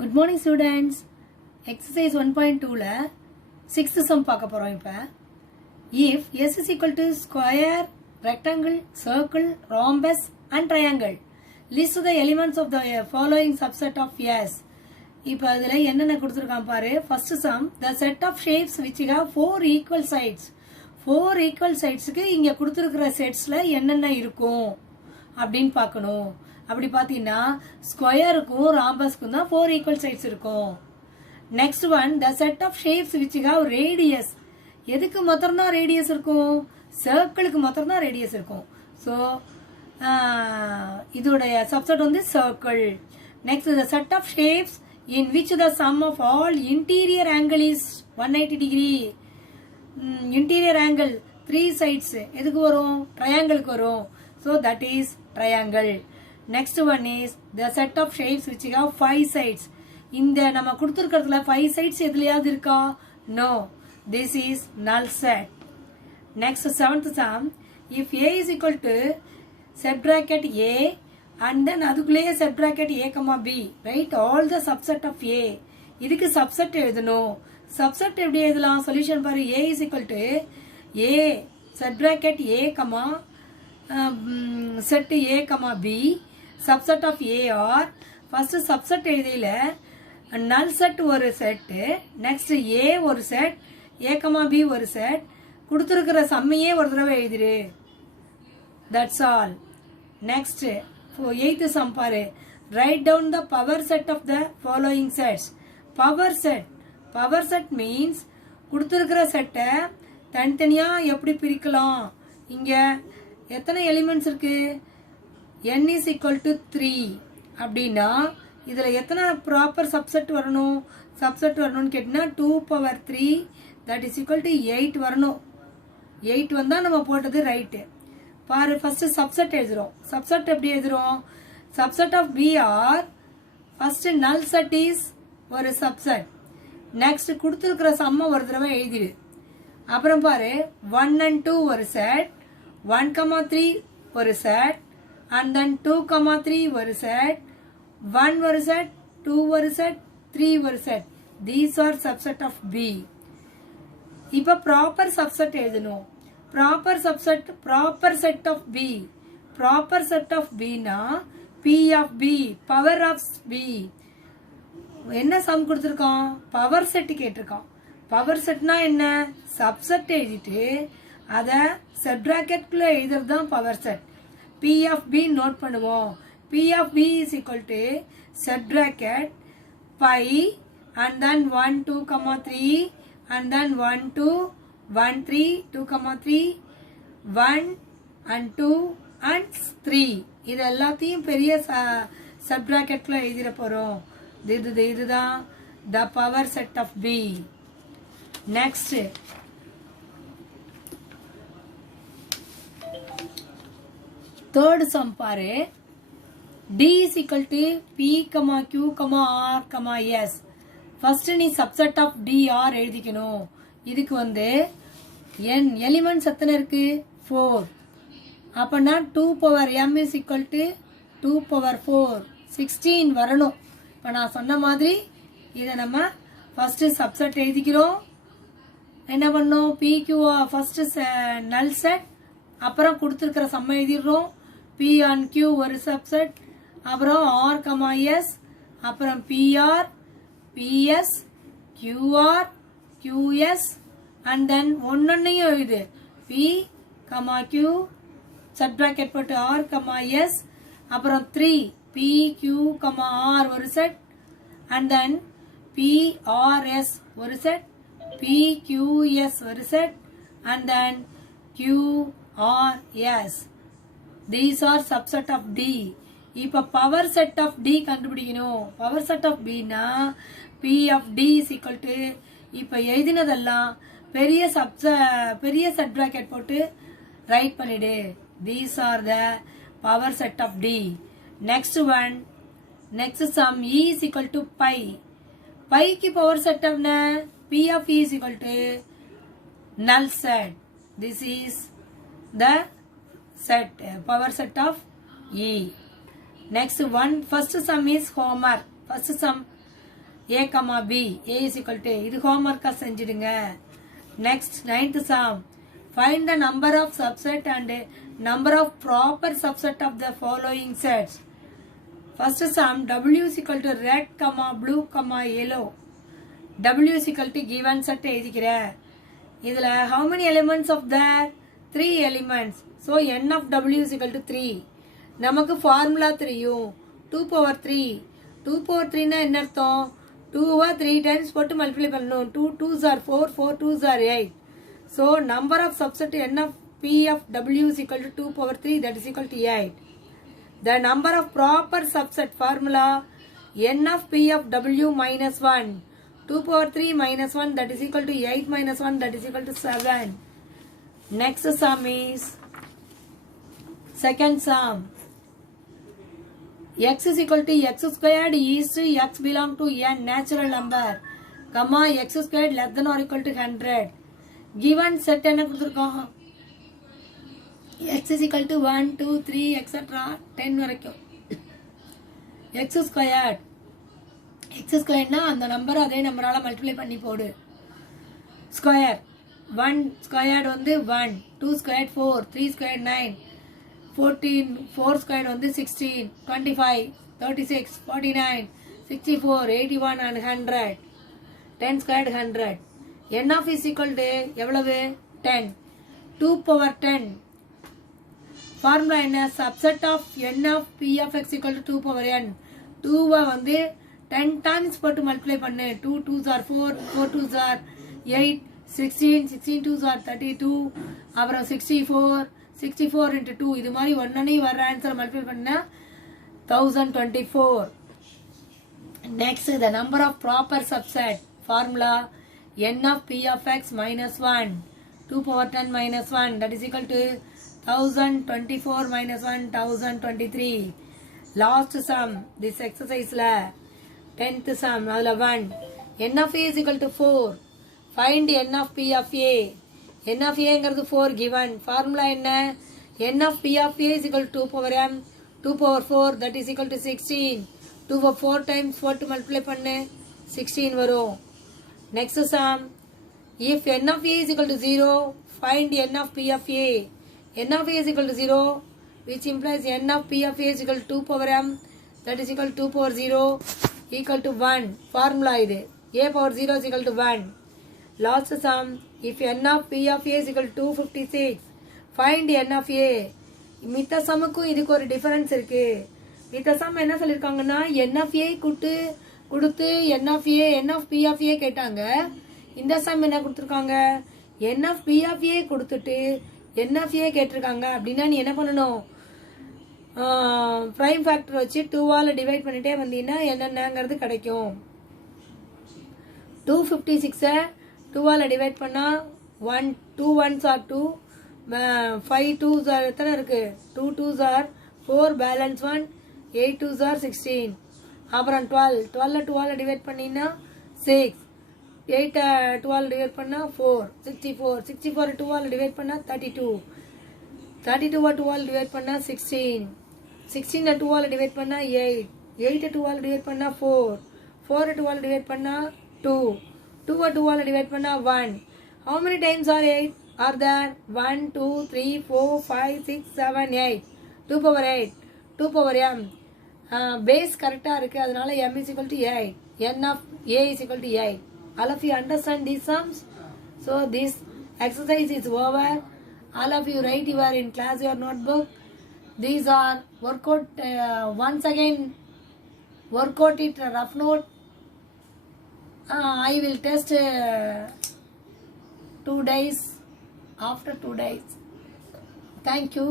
Good morning students. Exercise 1.2 ல 6th sum பார்க்க போறோம் இப்ப. If S is equal to square, rectangle, circle, rhombus and triangle, list the elements of the following subset of S. இப்ப அதுல என்னென்ன கொடுத்திருக்கான் பாரு. First sum, the set of shapes which have 4 equal sides. 4 equal sidesக்கு இங்க கொடுத்திருக்கிற setsல என்னென்ன இருக்கும் அப்படிን பார்க்கணும். அப்படி பாத்தீங்கன்னா ஸ்கொயருக்கும் ராம்பஸ்க்கும் தான் 4 ஈக்குவல் சைட்ஸ் இருக்கும். Next one the set of shapes which have radius. எதுக்கு மாத்திரம் தான் ரேடியஸ் இருக்கும்? சர்க்கிளுக்கு மாத்திரம் தான் ரேடியஸ் இருக்கும். சோ இதோட சப்செட் வந்து circle. Next the set of shapes in which the sum of all interior angle is 180 degree. interior angle 3 sides எதுக்கு வரும்? ட்ரையாங்கிளுக்கு வரும். So that is triangle. Next one is the set of shapes which have 5 sides. இந்த நம்ம கொடுத்திருக்கிறதுல 5 sides எதுலயாவது இருக்கா? No. This is null set. Next 7th sum, if A is equal to set bracket A and then அதுக்குள்ளேயே set bracket A, B, right? All the subset of A. இதுக்கு subset எழுதணும். Subset எப்படி எழுதலாம்? Solution பாரு. A is equal to A set bracket A, set A, B, subset of A or first subset எழுதில null set ஒரு set, next A ஒரு set, A, B ஒரு set, கொடுத்திருக்கிற சம்மையே ஒரு தடவை எழுதிரு. That's all. Next 8th sum பாரு. Write down the power set of the following sets. Power set means கொடுத்திருக்கிற செட்டை தனித்தனியா எப்படி பிரிக்கலாம்? இங்க எத்தனை எலிமெண்ட்ஸ் இருக்கு? n is equal to 3 அப்படின்னா இதுல எத்தனை ப்ராப்பர் சப்செட் வரணும்? சப்செட் வரணும்னு கேட்டினா 2 power 3 that is equal to 8 வரணும். 8 வந்தா நம்ம போட்டது ரைட். பாரு ஃபர்ஸ்ட் சப்செட் எழுதுறோம். சப்செட் எப்படி எழுதுறோம்? Subset of B are first null set is ஒரு சப்செட். நெக்ஸ்ட் கொடுத்திருக்கிற சம்ம ஒரு தடவை எழுதிடு. அப்புறம் பாரு 1 and 2 ஒரு செட், 1, 3 ஒரு செட், and then 2, 3 ஒரு set, 1 ஒரு set, 2 ஒரு set, 3 ஒரு set. These are subset of B. இப்ப proper subset எழுதணும். proper set of B. proper set of B னா P of B, power of B. என்ன சம் கொடுத்திருக்கான்? பவர் செட் கேட்டிருக்கான். பவர் செட்னா என்ன? சப்செட் எழுதிட்டு அத செட் பிராக்கெட்குள்ள எழுதுறது தான் power set. P of B note பண்ணுவோம். P of B is equal to set bracket pi and then 1, 2, 3 and then 1, 2, 1, 3, 2, 3, 1 and 2 and 3. இது எல்லாத்தையும் பெரிய செட் பிராக்கெட்குள்ள எழுதிட போறோம். இதுதான் the power set of B. Next third sum பாரு. D is equal to P, Q, R, S. first நீ subset of D, R எழுதிக்கணும். இதுக்கு வந்து n elements எத்தனை இருக்கு? 4. அப்பனா 2 power m is equal to 2 power 4, 16 வரணும். இப்ப நான் சொன்ன மாதிரி இதை நம்ம first subset எழுதிக்கிறோம். என்ன பண்ணோம்? PQ first null set, அப்புறம் கொடுத்திருக்கிற சம்ம எழுதிடுறோம். P on Q ஒரு சப்செட், அப்புறம் R, S, அப்புறம் PR, PS, QR, QS, and then ஒன்னொன்னையும் எழுது. P, Q, set bracket போட்டு R, S, அப்புறம் 3, P, Q, R ஒரு செட், and then PRS ஒரு செட், PQS ஒரு set, and then QRS. These are subset of D. இப்ப power set of D கண்டுபிடிக்கணும். power set of B னா P of D is equal to, இப்ப எழுதினதெல்லாம் பெரிய set bracket போட்டு right பண்ணிடு. These are the power set of D. Next one, next sum, E is equal to pi. pi की power set of ना P of E is equal to null set. This is the set, power set of E. Next one, first sum is Homer. First sum a comma b. a is equal to இது homework செஞ்சிடுங்க. Next 9th sum. Find the number of subset and number of proper subset of the following sets. First sum, w is equal to red comma blue comma yellow. w is equal to given set எழுதிக்கிறேன். இதுல how many elements of that? 3 elements. So n of w is equal to 3. நமக்கு formula தெரியும். 2 power 3. 2 power 3 னா என்ன அர்த்தம்? 2 3 times போட்டு multiply பண்ணணும். 2 2s are 4, 4 2s are 8. So number of subset n of p of w is equal to 2 power 3, that is equal to 8. The number of proper subset formula n of p of w minus 1. 2 power 3 minus 1, that is equal to 8 minus 1, that is equal to 7. Next sum is second sum. X is equal to x squared is x belong to n natural number, comma x squared less than or equal to 100. Given set என்ன கொடுத்திருக்கோம்? x is equal to 1, 2, 3, etc. 10 வரைக்கும். x squared. x squared னா அந்த number அதே நம்பரால multiply பண்ணி போடு. Square 1 squared வந்து 1, 2 squared 4, 3 squared 9, 14, 4 squared வந்து 16, 25, 36, 49, 64, 81 and 100. 10 squared 100. n of is equal to எவ்வளவு? 10. 2 power 10. Formula என்ன? Subset of n of p of x equal to 2 power n. 2 வந்து 10 times போட்டு multiply பண்ணு. 2 2s are 4, 4 2s are 8, 16, 16 2s are 32, அப்புறம் 64, 64 into 2. இது மாதிரி ஒன்னே வர ஆன்சர் மல்டிப்ளை பண்ணா 1024. Next, the number of proper subset formula n of p of x minus 1, 2 power 10 minus 1, that is equal to 1024 minus 1, 1023. Last sum, this exercise la 10th sum, அதுல 1. n of a is equal to 4. Find n of p of a. n of a ங்கிறது 4 given. Formula என்ன? n of p of a is equal to 2 power m, 2 power 4, that is equal to 16. 2 power 4 times 4 to multiply பண்ணு 16 வரும். Next sum, if n of a is equal to 0, find n of p of a. n of a is equal to 0, which implies n of p of a is equal to 2 power m, that is equal to 2 power 0 equal to 1. Formula இது. a power 0 is equal to 1. Last sum, if n of p of a is equal to 256, find n of a. மித்த சம்முக்கும் இதுக்கு ஒரு difference இருக்கு. மித்த some என்ன சொல்லிருக்காங்கன்னா n of a கொடுத்து n of a, n of p of a கேட்டாங்க. இந்த some என்ன கொடுத்திருக்காங்க? n of p of a கொடுத்துட்டு n of a கேட்டிருக்காங்க. அப்படின்னா நீ என்ன பண்ணணும்? பிரைம் ஃபேக்டர் வச்சு 2ஆல டிவைட் பண்ணிட்டே வந்தீங்கன்னா என்னென்னங்கிறது கிடைக்கும். 256 2ஆல டிவைட் பண்ணா 1, 2 1s are 2, 5 2s are எத்தனை இருக்கு? 2 2s are 4, balance 1, 8 2s are 16. அப்புறம் 12, 12 2ஆல டிவைட் பண்ணினா 6, 8 2ஆல டிவைட் பண்ணா 4, 64, 64 2ஆல டிவைட் பண்ணா 32, 32 2ஆல டிவைட் பண்ணா 16, 16 2ஆல டிவைட் பண்ணா 8, 8 2ஆல டிவைட் பண்ணா 4, 4 2ஆல டிவைட் பண்ணா 2, 2 2ஆல டிவைட் பண்ணா 1. How many times are 8 are there? 1 2 3 4 5 6 7 8. 2 power 8, 2 power m. Base correct இருக்கு. அதனால m is equal to 8. n of a is equal to 8. All of you understand these sums? So this exercise is over. All of you write your in class your notebook. These are workout. Once again workout it rough note. I will test 2 days after 2 days. Thank you.